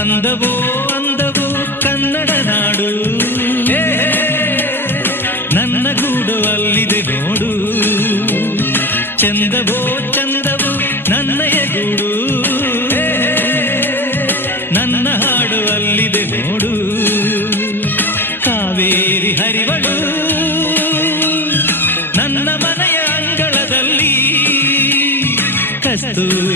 ಅಂದವೋ ಅಂದವೋ ಕನ್ನಡ ನಾಡು, ನನ್ನ ಗೂಡು ಅಲ್ಲಿದೆ ನೋಡು. ಚಂದವೋ ಚಂದವೋ ನನ್ನಯ ಗೂಡು, ನನ್ನ ಹಾಡು ಅಲ್ಲಿದೆ ನೋಡು. ಕಾವೇರಿ ಹರಿವಳು ನನ್ನ ಮನೆಯ ಅಂಗಳದಲ್ಲಿ, ಕಸ್ತೂರಿ